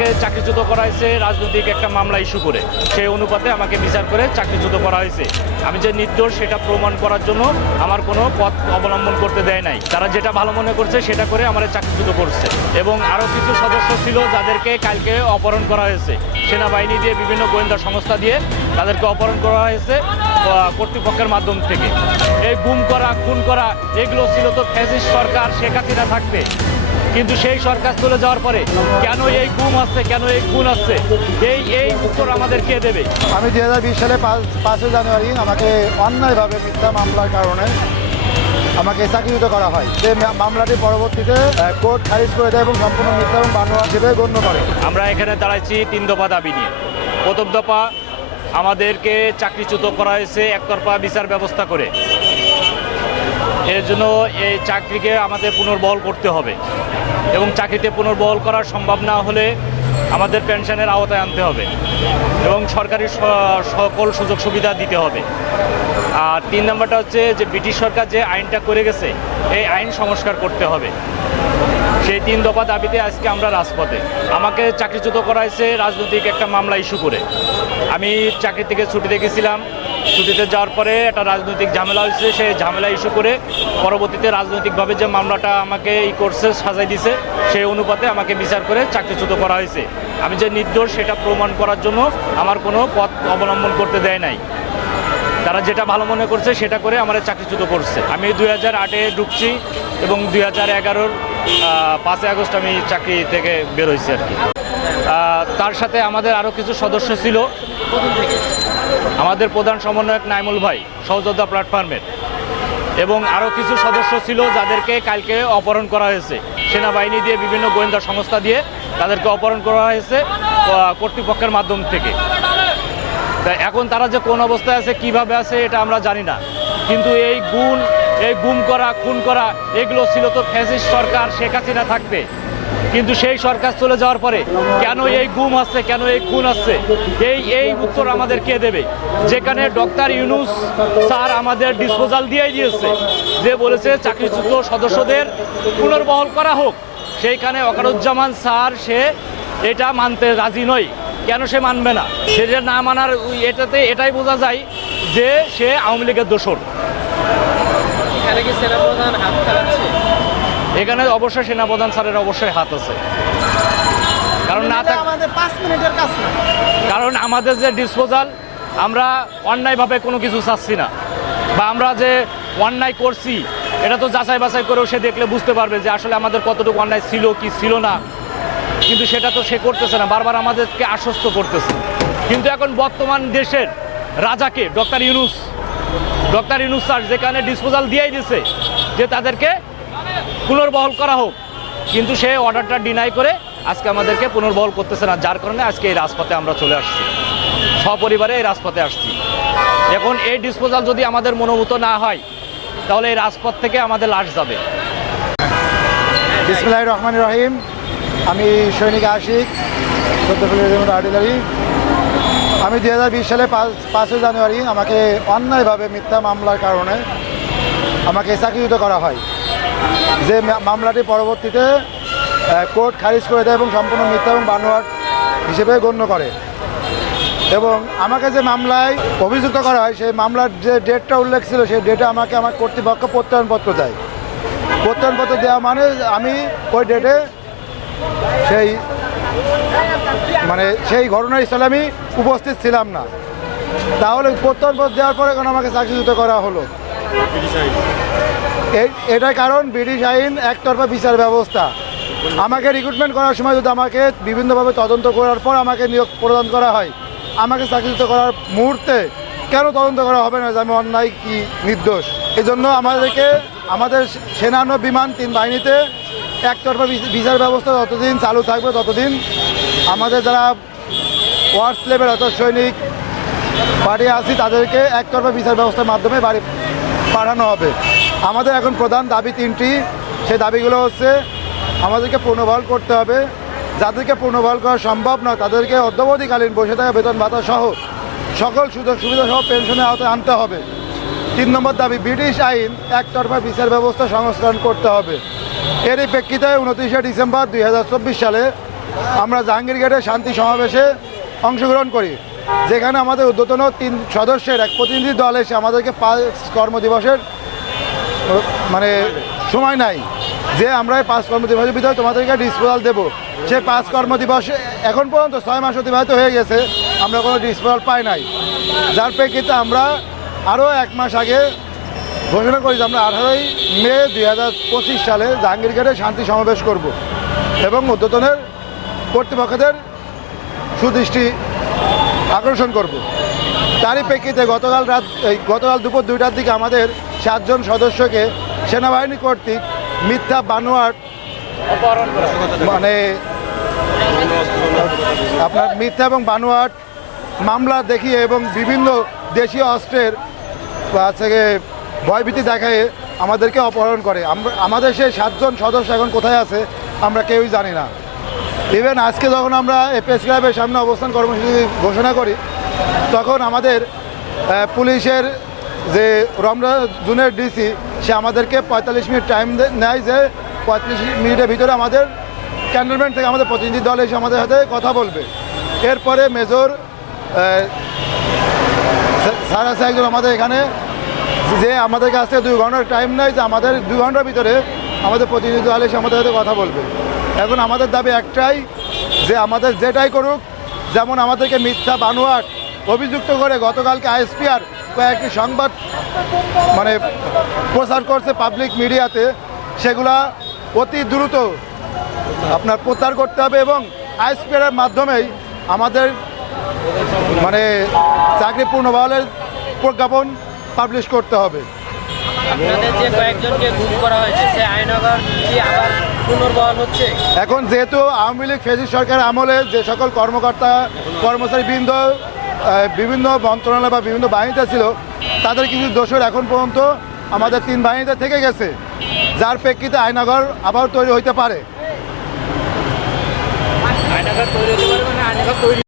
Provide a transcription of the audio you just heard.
আমাকে চাকরিচ্যুত করা হয়েছে রাজনৈতিক একটা মামলা ইস্যু করে। সেই অনুপাতে আমাকে বিচার করে চাকরিচ্যুত করা হয়েছে। আমি যে নির্দোষ, সেটা প্রমাণ করার জন্য আমার কোনো পথ অবলম্বন করতে দেয় নাই। তারা যেটা ভালো মনে করছে, সেটা করে আমার চাকরিচ্যুত করছে। এবং আরও কিছু সদস্য ছিল যাদেরকে কালকে অপহরণ করা হয়েছে। সেনাবাহিনী দিয়ে, বিভিন্ন গোয়েন্দা সংস্থা দিয়ে তাদেরকে অপহরণ করা হয়েছে কর্তৃপক্ষের মাধ্যম থেকে। এই গুম করা, খুন করা, এগুলো ছিল তো ফ্যাসিস্ট সরকার, শেখ হাসিনা থাকতে কিন্তু সেই সরকার চলে যাওয়ার পরে কেন এই গুম আসছে কেন এই খুন আসছে? এই এই উত্তর আমাদের কে দেবে? আমি দু হাজার বিশ সালে পাঁচ পাঁচই জানুয়ারি আমাকে অন্যায়ভাবে মিথ্যা মামলার কারণে আমাকে চাকরিচ্যুত করা হয়। যে মামলাটি পরবর্তীতে কোর্ট খারিজ করে দেয় এবং সম্পূর্ণ মিথ্যা এবং বানোয়া হিসেবে গণ্য করে। আমরা এখানে দাঁড়াইছি তিন দফা দাবি নিয়ে। প্রথম দফা আমাদেরকে চাকরিচ্যুত করা হয়েছে একতরফা বিচার ব্যবস্থা করে। এর জন্য এই চাকরিকে আমাদের পুনর্বহল করতে হবে। এবং চাকরিতে পুনর্বহল করা সম্ভব না হলে আমাদের পেনশনের আওতায় আনতে হবে এবং সরকারি সকল সুযোগ সুবিধা দিতে হবে। আর তিন নম্বরটা হচ্ছে যে ব্রিটিশ সরকার যে আইনটা করে গেছে, এই আইন সংস্কার করতে হবে। সেই তিন দফা দাবিতে আজকে আমরা রাজপথে। আমাকে চাকরিচ্যুত করা হয়েছে রাজনৈতিক একটা মামলা ইস্যু করে। আমি চাকরি থেকে ছুটি গেছিলাম। ছুটিতে যাওয়ার পরে একটা রাজনৈতিক ঝামেলা হয়েছে সেই ঝামেলা ইস্যু করে পরবর্তীতে রাজনৈতিকভাবে যে মামলাটা আমাকে ই করছে সাজাই দিছে সেই অনুপাতে আমাকে বিচার করে চাকরিচ্যুত করা হয়েছে। আমি যে নির্দোষ, সেটা প্রমাণ করার জন্য আমার কোনো পথ অবলম্বন করতে দেয় নাই। তারা যেটা ভালো মনে করছে, সেটা করে আমার চাকরিচ্যুত করছে। আমি দুই হাজার আটে ঢুকছি এবং দুই হাজার এগারোর পাঁচই আগস্ট আমি চাকরি থেকে বেরোইছি আর কি। তার সাথে আমাদের আরও কিছু সদস্য ছিল। আমাদের প্রধান সমন্বয়ক নাইমুল ভাই, সহযোদ্ধা প্ল্যাটফর্মের। এবং আরও কিছু সদস্য ছিল যাদেরকে কালকে অপহরণ করা হয়েছে। সেনাবাহিনী দিয়ে বিভিন্ন গোয়েন্দা সংস্থা দিয়ে তাদেরকে অপহরণ করা হয়েছে কর্তৃপক্ষের মাধ্যম থেকে। তা এখন তারা যে কোন অবস্থায় আছে, কীভাবে আছে, এটা আমরা জানি না। কিন্তু এই গুণ, এই গুম করা, খুন করা, এগুলো ছিল তো ফ্যাসিস্ট সরকার, শেখ হাসিনা থাকতে। কিন্তু সেই সরকার চলে যাওয়ার পরে কেন এই গুম আসছে কেন এই খুন আসছে এই এই উত্তর আমাদের কে দেবে? যেখানে ডক্টর ইউনুস স্যার আমাদের ডিসপোজাল দিয়ে দিয়েছে। যে বলেছে চাকরিচ্যুত সদস্যদের পুনর্বহল করা হোক। সেইখানে অকারুজ্জামান স্যার, সে এটা মানতে রাজি নয়। কেন সে মানবে না? সে যে না মানার এটাতে এটাই বোঝা যায় যে সে আওয়ামী লীগের দোষর। এখানে অবশ্যই সেনাপ্রধান স্যারের অবশ্যই হাত আছে। কারণ না আমাদের পাঁচ মিনিটের কাজ না। কারণ আমাদের যে ডিসপোজাল আমরা অন্যায়ভাবে কোনো কিছু চাচ্ছি না। বা আমরা যে অন্যায় করছি এটা তো যাচাই বাছাই করেও সে দেখলে বুঝতে পারবে যে আসলে আমাদের কতটুকু অন্যায় ছিল কি ছিল না। কিন্তু সেটা তো সে করতেছে না বারবার আমাদেরকে আশ্বস্ত করতেছে। কিন্তু এখন বর্তমান দেশের রাজাকে doctor Yunus doctor Yunus sir যেখানে ডিসপোজাল দিয়েই দিছে যে তাদেরকে পুনর্বহল করা হোক। কিন্তু সে অর্ডারটা ডিনাই করে আজকে আমাদেরকে পুনর্বহল করতেছে না। যার কারণে আজকে এই রাজপথে আমরা চলে আসছি। সপরিবারে এই রাজপথে আসছি। এখন এই ডিসপোজাল যদি আমাদের মনোভূত না হয়, তাহলে এই রাজপথ থেকে আমাদের লাশ যাবে। বিসমুল্লাহ রহমান রহিম। আমি সৈনিক আশিক আর্টিলারি। আমি দু হাজার বিশ সালে পাঁচ পাঁচই জানুয়ারি আমাকে অন্যায়ভাবে মিথ্যা মামলার কারণে আমাকে চাকরিচ্যুত করা হয়। যে মামলাটি পরবর্তীতে কোর্ট খারিজ করে দেয় এবং সম্পূর্ণ মিথ্যা এবং বানোয়ার হিসেবে গণ্য করে। এবং আমাকে যে মামলায় অভিযুক্ত করা হয়, সেই মামলার যে ডেটটা উল্লেখ ছিল, সেই ডেটে আমাকে আমার কর্তৃপক্ষ প্রত্যয়নপত্র দেয়। প্রত্যয়নপত্র দেওয়া মানে আমি ওই ডেটে সেই মানে সেই ঘটনাস্থলে আমি উপস্থিত ছিলাম না। তাহলে প্রত্যয়নপত্র দেওয়ার পরে এখন আমাকে চাকরিচ্যুত করা হলো? এটার কারণ ব্রিটিশ আইন একতরফা বিচার ব্যবস্থা। আমাকে রিক্রুটমেন্ট করার সময় যদি আমাকে বিভিন্নভাবে তদন্ত করার পর আমাকে নিয়োগ প্রদান করা হয়, আমাকে চাকরিচ্যুত করার মুহূর্তে কেন তদন্ত করা হবে না? যে আমি অন্যায় কি নির্দোষ? এই জন্য আমাদেরকে, আমাদের সেনানো বিমান, তিন বাহিনীতে একতরফা বিচ- বিচার ব্যবস্থা যতদিন চালু থাকবে ততদিন আমাদের যারা ওয়ার্ডস লেভেল অর্থাৎ সৈনিক বাড়ি আসি তাদেরকে একতরফা বিচার ব্যবস্থার মাধ্যমে বাড়ি পাঠানো হবে। আমাদের এখন প্রধান দাবি তিনটি। সেই দাবিগুলো হচ্ছে আমাদেরকে পুনর্বহাল করতে হবে। যাদেরকে পুনর্বহাল করা সম্ভব না তাদেরকে অদ্যবধিকালীন বসে থাকা বেতন ভাতা সহ সকল সুযোগ সুবিধা সহ পেনশনের আওতায় আনতে হবে। তিন নম্বর দাবি, ব্রিটিশ আইন একতরফা বিচার ব্যবস্থা সংস্করণ করতে হবে। এরই প্রেক্ষিতে উনত্রিশে ডিসেম্বর দুই হাজার চব্বিশ সালে আমরা জাহাঙ্গীর গেটে শান্তি সমাবেশে অংশগ্রহণ করি। যেখানে আমাদের উদ্যতন তিন সদস্যের, এক প্রতিনিধি দল এসে আমাদেরকে পাঁচ কর্মদিবসের মানে সময় নাই। যে আমরা এই পাঁচ কর্মদিবসের ভিতরে তোমাদেরকে ডিসপোজাল দেবো। সে পাঁচ কর্মদিবস এখন পর্যন্ত ছয় মাস অতিবাহিত হয়ে গেছে, আমরা কোনো ডিসপোজাল পাই নাই। যার প্রেক্ষিতে আমরা আরও এক মাস আগে ঘোষণা করি যে আমরা আঠারোই মে দুই হাজার পঁচিশ সালে জাহাঙ্গীরঘাটে শান্তি সমাবেশ করব এবং উদ্যোতনের কর্তৃপক্ষদের সুদৃষ্টি আকর্ষণ করব। তারই প্রেক্ষিতে গতকাল রাত, এই গতকাল দুপুর দুইটার দিকে আমাদের সাতজন সদস্যকে সেনাবাহিনী কর্তৃক মিথ্যা করা মানে আপনার মিথ্যা এবং বানোয়াট মামলা দেখিয়ে এবং বিভিন্ন দেশীয় অস্ত্রের থেকে ভয়ভীতি দেখায় আমাদেরকে অপহরণ করে। আমাদের সেই সাতজন সদস্য এখন কোথায় আছে, আমরা কেউই জানি না। ইভেন আজকে যখন আমরা প্রেস ক্লাবের সামনে অবস্থান কর্মসূচি ঘোষণা করি, তখন আমাদের পুলিশের যে রমরা জুনের ডিসি সে আমাদেরকে পঁয়তাল্লিশ মিনিট টাইম নেয় যে পঁয়তাল্লিশ মিনিটের ভিতরে আমাদের ক্যান্টনমেন্ট থেকে আমাদের প্রতিনিধি দল এসে আমাদের সাথে কথা বলবে। এরপরে মেজর আছে একজন আমাদের এখানে, যে আমাদের কাছ থেকে দুই ঘণ্টার টাইম নেয় যে আমাদের দুই ঘণ্টার ভিতরে আমাদের প্রতিনিধি দল এসে আমাদের সাথে কথা বলবে। এখন আমাদের দাবি একটাই, যে আমাদের যেটাই করুক, যেমন আমাদেরকে মিথ্যা বানোয়াট অভিযুক্ত করে গতকালকে আইএসপিআর কয়েকটি সংবাদ মানে প্রচার করছে পাবলিক মিডিয়াতে সেগুলা অতি দ্রুত আপনার প্রত্যাহার করতে হবে এবং আইএসপিআর এর মাধ্যমেই আমাদের মানে চাকরি পূর্ণবহালের প্রজ্ঞাপন পাবলিশ করতে হবে। আপনাদের যে কয়েকজনকে গুম করা হয়েছে, সে আইনগর কি আবার পুনর্বহাল হচ্ছে। এখন যেহেতু আওয়ামী লীগ ফেজি সরকার আমলে যে সকল কর্মকর্তা কর্মচারীবৃন্দ বিভিন্ন মন্ত্রণালয় বা বিভিন্ন বাহিনীতে ছিল তাদের কিছু দোষর এখন পর্যন্ত আমাদের তিন বাহিনীতে থেকে গেছে যার প্রেক্ষিতে আয়নাগর আবার তৈরি হইতে পারে। আয়নাঘর তৈরি হতে পারে মানে আয়নাঘর তৈরি